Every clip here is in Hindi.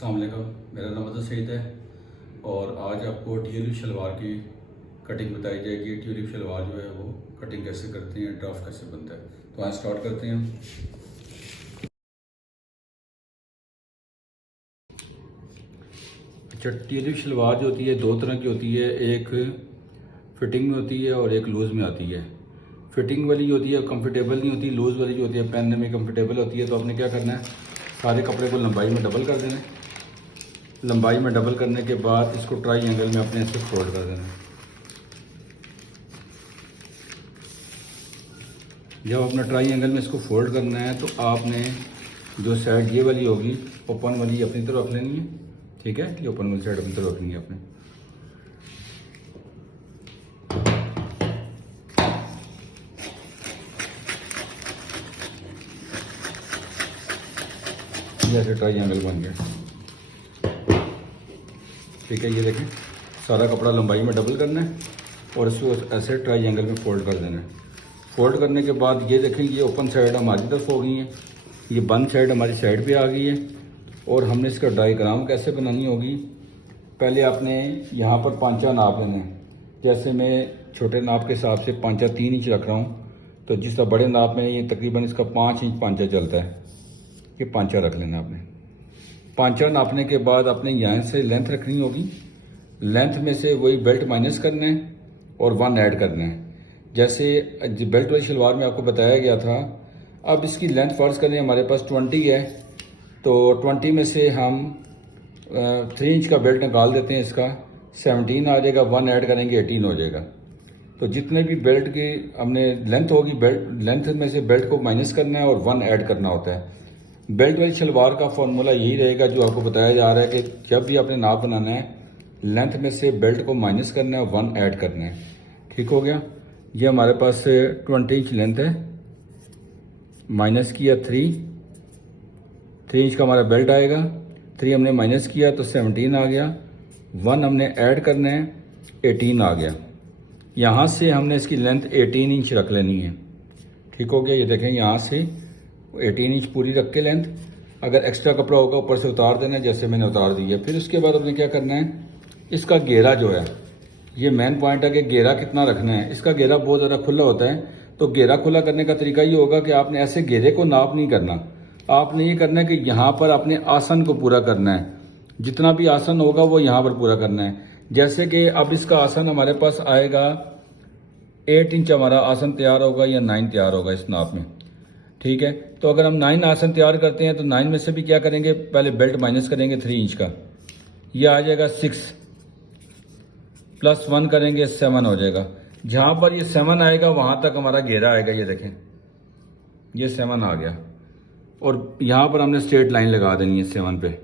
अस्सलाम वालेकुम, मेरा नाम अज़हर सईद है और आज आपको ट्यूलिप शलवार की कटिंग बताई जाएगी। ट्यूलिप शलवार जो है वो कटिंग कैसे करते हैं, ड्राफ्ट कैसे बनता है। तो आज स्टार्ट करते हैं। अच्छा, ट्यूलिप शलवार जो होती है दो तरह की होती है, एक फिटिंग में होती है और एक लूज़ में आती है। फिटिंग वाली जो होती है कंफर्टेबल नहीं होती, लूज़ वाली जो होती है पहनने में कंफर्टेबल होती है। तो आपने क्या करना है, सारे कपड़े को लंबाई में डबल कर देना है। लंबाई में डबल करने के बाद इसको ट्राई एंगल में अपने से फोल्ड कर देना है। जब अपना ट्राई एंगल में इसको फोल्ड करना है तो आपने जो साइड ये वाली होगी ओपन वाली अपनी तरफ रख लेनी है। ठीक है, ये ओपन वाली साइड अपनी तरफ रखनी है आपने। जैसे ट्राई एंगल बन गया। ठीक है, ये देखें, सारा कपड़ा लंबाई में डबल करना है और इसको ऐसे ट्राई एंगल में फोल्ड कर देना है। फोल्ड करने के बाद ये देखें, ये ओपन साइड हमारी तरफ हो गई है, ये बंद साइड हमारी साइड पे आ गई है। और हमने इसका डायग्राम कैसे बनानी होगी, पहले आपने यहाँ पर पांचा नाप लेना है। जैसे मैं छोटे नाप के हिसाब से पांचा 3 इंच रख रहा हूँ, तो जिस तरह बड़े नाप में ये तकरीबन इसका 5 इंच पांचा चलता है। ये पांचा रख लेना आपने। पांचा नापने के बाद आपने यहाँ से लेंथ रखनी होगी। लेंथ में से वही बेल्ट माइनस करना है और 1 ऐड करना है। जैसे बेल्ट वाली शलवार में आपको बताया गया था। अब इसकी लेंथ फर्ज करें हमारे पास 20 है, तो 20 में से हम 3 इंच का बेल्ट निकाल देते हैं। इसका 17 आ जाएगा, 1 ऐड करेंगे 18 हो जाएगा। तो जितने भी बेल्ट की हमने लेंथ होगी, बेल्ट लेंथ में से बेल्ट को माइनस करना है और 1 ऐड करना होता है। बेल्ट वाली शलवार का फॉर्मूला यही रहेगा जो आपको बताया जा रहा है कि जब भी आपने नाप बनाना है, लेंथ में से बेल्ट को माइनस करना है और 1 ऐड करना है। ठीक हो गया। ये हमारे पास 20 इंच लेंथ है, माइनस किया 3 इंच का हमारा बेल्ट आएगा। 3 हमने माइनस किया तो 17 आ गया। 1 हमने ऐड करना है, 18 आ गया। यहाँ से हमने इसकी लेंथ 18 इंच रख लेनी है। ठीक हो गया। ये देखें, यहाँ से 18 इंच पूरी रख के लेंथ, अगर एक्स्ट्रा कपड़ा होगा ऊपर से उतार देना है, जैसे मैंने उतार दिया। फिर उसके बाद आपने क्या करना है, इसका घेरा जो है, ये मेन पॉइंट है कि घेरा कितना रखना है। इसका घेरा बहुत ज़्यादा खुला होता है, तो घेरा खुला करने का तरीका ये होगा कि आपने ऐसे घेरे को नाप नहीं करना। आपने ये करना है कि यहाँ पर आपने आसन को पूरा करना है। जितना भी आसन होगा वो यहाँ पर पूरा करना है। जैसे कि अब इसका आसन हमारे पास आएगा 8 इंच हमारा आसन तैयार होगा या 9 तैयार होगा इस नाप में। ठीक है, तो अगर हम 9 आसन तैयार करते हैं तो 9 में से भी क्या करेंगे, पहले बेल्ट माइनस करेंगे 3 इंच का, यह आ जाएगा 6 प्लस 1 करेंगे 7 हो जाएगा। जहां पर ये 7 आएगा वहां तक हमारा घेरा आएगा। ये देखें, ये 7 आ गया और यहां पर हमने स्ट्रेट लाइन लगा देनी है 7 पे।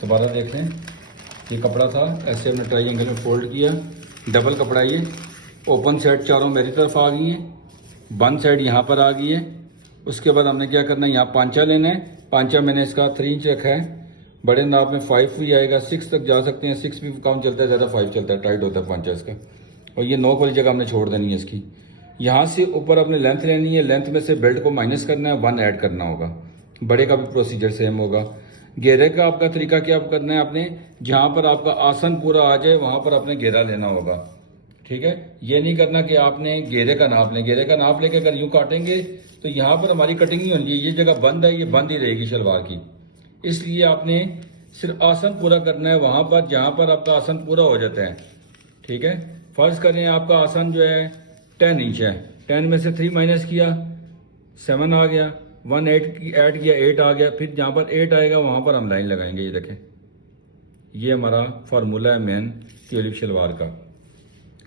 दोबारा देख लें, ये कपड़ा था, ऐसे हमने ट्राई एंगल में फोल्ड किया, डबल कपड़ा। ये ओपन साइड चारों मेरी तरफ आ गई है, बंद साइड यहाँ पर आ गई है। उसके बाद हमने क्या करना है, यहाँ पांचा लेना है। पांचा मैंने इसका 3 इंच रखा है। बड़े नाप में 5 भी आएगा, 6 तक जा सकते हैं। 6 भी कम चलता है, ज़्यादा 5 चलता है, टाइट होता है पांचा इसका। और ये नोक वाली जगह हमने छोड़ देनी है इसकी। यहाँ से ऊपर अपने लेंथ लेनी है, लेंथ में से बेल्ट को माइनस करना है, 1 ऐड करना होगा। बड़े का भी प्रोसीजर सेम होगा। घेरे का आपका तरीका क्या करना है, आपने जहां पर आपका आसन पूरा आ जाए वहां पर आपने घेरा लेना होगा। ठीक है, ये नहीं करना कि आपने घेरे का नाप लें। घेरे का नाप लेके अगर यूं काटेंगे तो यहाँ पर हमारी कटिंग नहीं होनी चाहिए। ये जगह बंद है, ये बंद ही रहेगी शलवार की। इसलिए आपने सिर्फ आसन पूरा करना है वहां पर जहां पर आपका आसन पूरा हो जाता है। ठीक है, फर्ज करें आपका आसन जो है 10 इंच है, 10 में से 3 माइनस किया 7 आ गया, 1 ऐड किया 8 आ गया। फिर जहाँ पर 8 आएगा वहाँ पर हम लाइन लगाएंगे। ये देखें, ये हमारा फार्मूला है मेन ट्यूलिप शलवार का।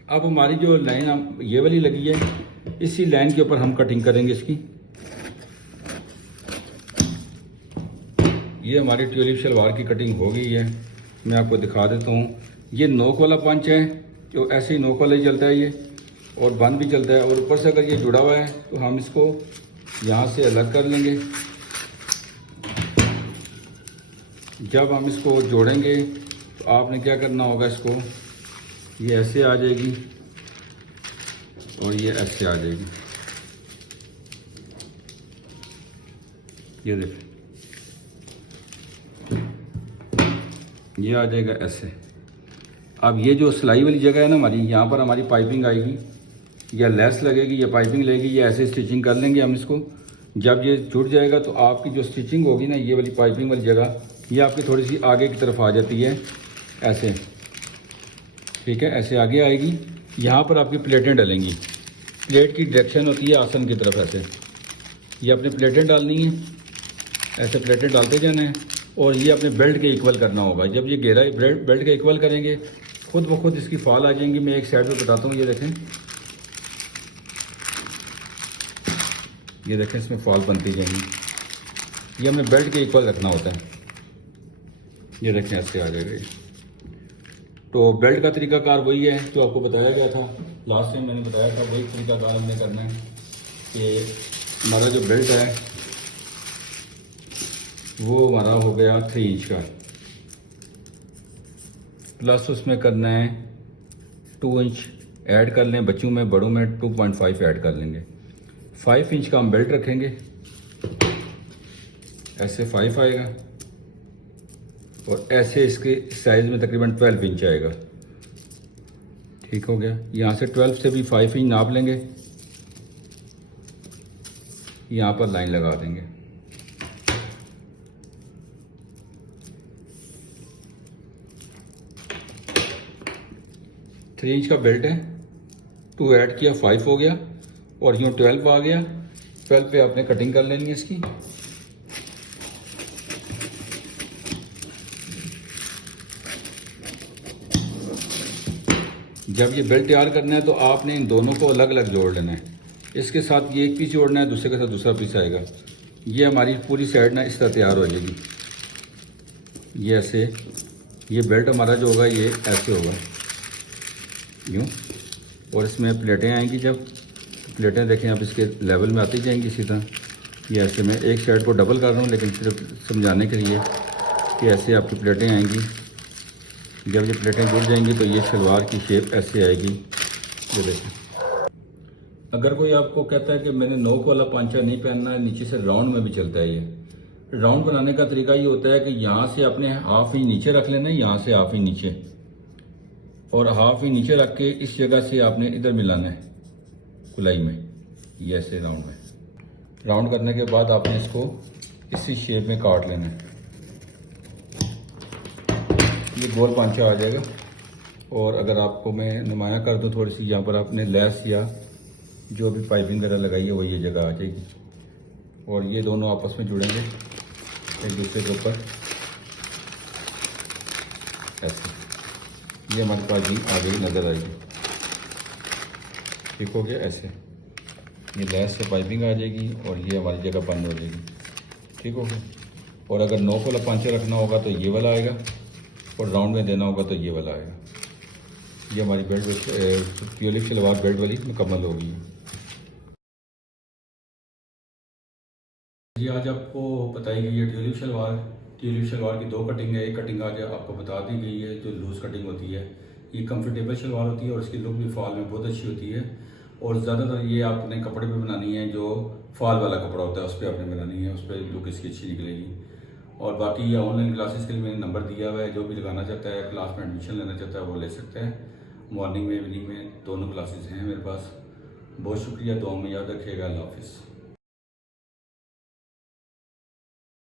अब हमारी जो लाइन ये वाली लगी है, इसी लाइन के ऊपर हम कटिंग करेंगे इसकी। ये हमारी ट्यूलिप शलवार की कटिंग हो गई है। मैं आपको दिखा देता हूँ। ये नोक वाला पंच है, जो ऐसे ही नोक वाला ही चलता है ये, और बंद भी चलता है। और ऊपर से अगर ये जुड़ा हुआ है तो हम इसको यहाँ से अलग कर लेंगे। जब हम इसको जोड़ेंगे तो आपने क्या करना होगा, इसको ये ऐसे आ जाएगी और ये ऐसे आ जाएगी। ये देखें, ये आ जाएगा ऐसे। अब ये जो सिलाई वाली जगह है ना हमारी, यहाँ पर हमारी पाइपिंग आएगी या लेस लगेगी या पाइपिंग लगेगी, या ऐसे स्टिचिंग कर लेंगे हम इसको। जब ये जुड़ जाएगा तो आपकी जो स्टिचिंग होगी ना, ये वाली पाइपिंग वाली जगह ये आपकी थोड़ी सी आगे की तरफ आ जाती है ऐसे, ठीक है, ऐसे आगे आएगी। यहाँ पर आपकी प्लेटें डलेंगी। प्लेट की डायरेक्शन होती है आसन की तरफ ऐसे। ये अपने प्लेटें डालनी है, ऐसे प्लेटें डालते जाना है और ये अपने बेल्ट के इक्वल करना होगा। जब ये घेरा बेल्ट के इक्वल करेंगे खुद ब खुद इसकी फॉल आ जाएंगी। मैं एक साइड पे बताता हूँ, ये देखें इसमें फॉल बनती जाएंगी। ये हमें बेल्ट के इक्वल रखना होता है। ये देखें ऐसे आ जाएगा ये। तो बेल्ट का तरीकाकार वही है जो आपको बताया गया था लास्ट टाइम, मैंने बताया था वही तरीकाकार हमने करना है कि हमारा जो बेल्ट है वो हमारा हो गया 3 इंच का, प्लस उसमें करना है 2 इंच ऐड कर लें, बच्चों में बड़ों में 2.5 ऐड कर लेंगे। 5 इंच का हम बेल्ट रखेंगे, ऐसे 5 आएगा और ऐसे इसके साइज़ में तकरीबन 12 इंच आएगा। ठीक हो गया। यहाँ से 12 से भी 5 इंच नाप लेंगे, यहाँ पर लाइन लगा देंगे। थ्री इंच का बेल्ट है, 2 ऐड किया 5 हो गया और यूँ 12 आ गया। 12 पे आपने कटिंग कर लेनी है इसकी। जब ये बेल्ट तैयार करना है तो आपने इन दोनों को अलग अलग जोड़ लेना है। इसके साथ ये एक पीस जोड़ना है, दूसरे के साथ दूसरा पीस आएगा। ये हमारी पूरी साइड ना इस तरह तैयार हो जाएगी। ये ऐसे, ये बेल्ट हमारा जो होगा ये ऐसे होगा यूँ, और इसमें प्लेटें आएंगी। जब प्लेटें देखें आप इसके लेवल में आती जाएंगी इसी तरह। ये ऐसे, मैं एक साइड को डबल कर रहा हूँ लेकिन सिर्फ समझाने के लिए कि ऐसे आपकी प्लेटें आएंगी। जब ये प्लेटें जुड़ जाएंगी तो ये शलवार की शेप ऐसे आएगी। ये देखें, अगर कोई आपको कहता है कि मैंने नोक वाला पांचा नहीं पहनना है, नीचे से राउंड में भी चलता है। ये राउंड बनाने का तरीका ये होता है कि यहाँ से अपने हाफ इंच नीचे रख लेना है, यहाँ से हाफ इंच नीचे, और हाफ इंच नीचे रख के इस जगह से आपने इधर मिलाना है कुलाई में, ये ऐसे राउंड में। राउंड करने के बाद आपने इसको इसी शेप में काट लेना है। ये गोल पांचा आ जाएगा। और अगर आपको मैं नुमाया कर दूं थोड़ी सी, यहाँ पर आपने लेस या जो भी पाइपिंग वगैरह लगाई है वो ये जगह आ जाएगी और ये दोनों आपस में जुड़ेंगे एक दूसरे के ऊपर ऐसे। ये हमारे पास जी आ गई, नज़र आएगी। ठीक हो गया। ऐसे ये लेस से पाइपिंग आ जाएगी और ये हमारी जगह बंद हो जाएगी। ठीक हो गया। और अगर नोक वाला पांचा रखना होगा तो ये वाला आएगा और राउंड में देना होगा तो ये वाला आएगा। ये हमारी बेल्ट ट्यूलिप शलवार बेल्ट वाली मुकम्मल होगी। जी आज आपको बताई गई है ट्यूलिप शलवार की 2 कटिंग है। एक कटिंग आज आपको बता दी गई है जो लूज़ कटिंग होती है। ये कंफर्टेबल शलवार होती है और इसकी लुक भी फॉल में बहुत अच्छी होती है। और ज़्यादातर ये आपने कपड़े पे बनानी है, जो फॉल वाला कपड़ा होता है उस पर आपने बनानी है, उस पर लुक इसकी अच्छी निकलेगी। और बाकी ये ऑनलाइन क्लासेस के लिए मैंने नंबर दिया हुआ है, जो भी लगाना चाहता है, क्लास में एडमिशन लेना चाहता है वो ले सकता है। मॉर्निंग में इवनिंग में दोनों क्लासेस हैं मेरे पास। बहुत शुक्रिया, दुआ में याद रखिएगा। अल्लाह हाफिज़।